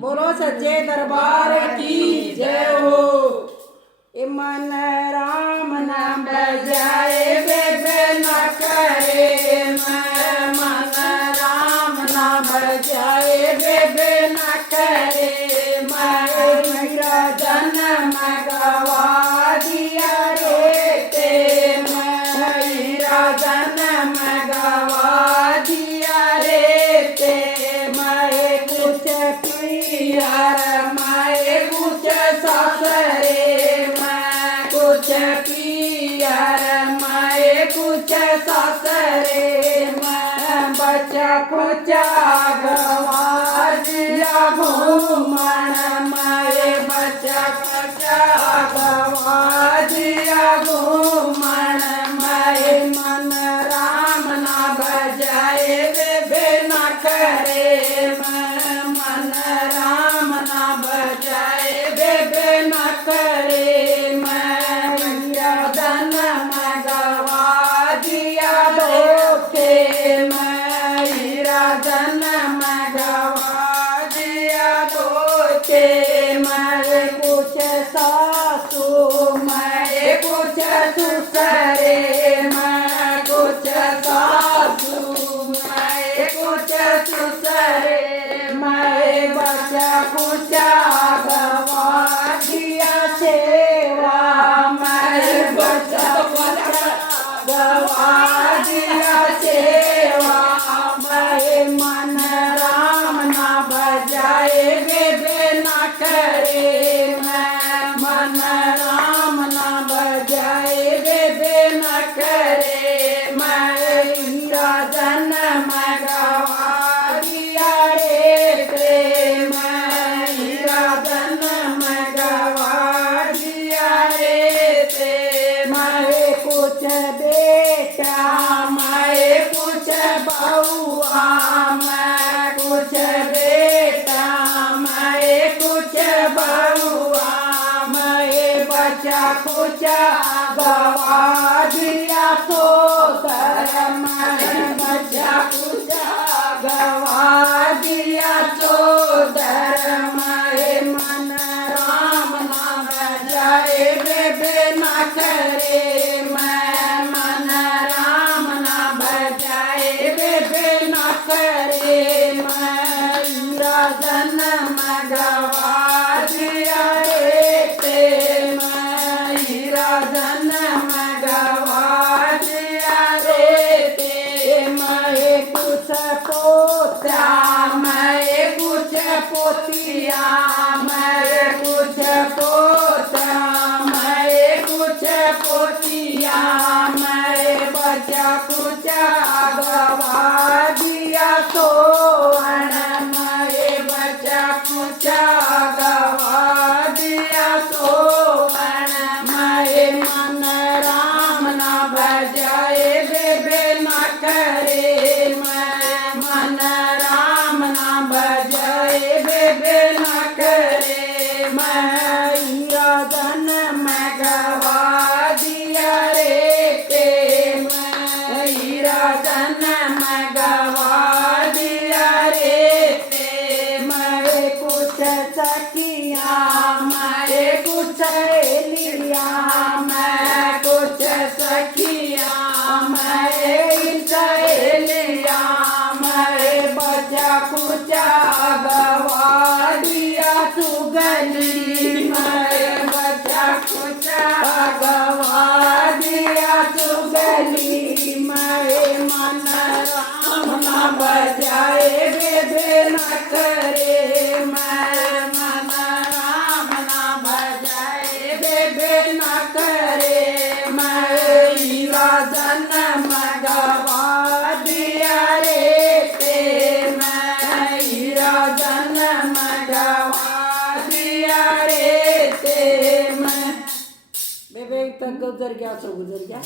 बोलो सच्चे दरबार की जय हो। ए मन राम नाम बजाए बेबे न करे, मन राम नाम बजाए बेबे न करे। मेरा जन्म गवा दिया रे ते, मेरा जन्म गवा दिया रे ते। मैं कुछ पियार मैं कुछ ससरे, मैं कुछ पियार मैं कुछ ससरे। मैं बच्चा कुछ गवा दिया घूमण, मैं बच्चा कुछ गवा दिया घूमण। मैं मन राम ना बजाए बेबे न करे, मन राम ना बजाए बेबे न करे। मेरा जन्म गवा दिया धोखे, मेरा जन्म गवा दिया धोखे। मैं कुछ सासू मैं कुछ ससुरे, मैं कुछ सासू मैं कुछ ससुरे। मैं बच्चा कुछ गवा दिया सेवा, मैं बच्चा कुछ गवा दिया सेवा। मैं मन राम ना बजाए बेबे न करे, मैं मन राम ना बजाए बेबे न करे। मेरा जन्म गवा दिया रे ते, मेरा जन्म गवा दिया रे ते। मैं कुछ बेटा मैं कुछ बउआ, मैं कुछ बेटा मैं कुछ बउआ। मैं बच्चा कुछ गवा दिया सोदर, मैं बच्चा कुछ गवा दिया सोदर। मैं मन राम ना बजाए बेबे न करे, मैं मन राम ना बजाए बेबे न करे। मेरा जन्म गवा दिया रे ते, मेरा जन्म गवा दिया रे ते। मैं कुछ पोता मैं कुछ पोतिया, मैं कुछ पोता मैं कुछ पोतिया। मैं बच्चा कुछ गवा दिया सोहन, मैं बच्चा कुछ गवा दिया सोहन। मैं मन राम ना बजाए बेबे न करे, मैं मन राम ना बजाए बेबे न करे। मेरा जन्म गवा दिया रे ते, मेरा जन्म गवा दिया रे ते। मैं कुछ सखिया मैं कुछ लिया, मैं कुछ सखिया मैं सहेलिया। मैं बच्चा कुछ गवा दिया सुगली, मैं बच्चा कुछ गवा दिया सुगली। मैं मन राम ना बजाए बेबे न करे, मैं मन राम ना बजाए बेबे न करे। मेरा जन्म गवा दिया रे ते, मेरा जन्म गवा दिया रे ते। मैं बेबे तक गुजर गया सो गुजर गया।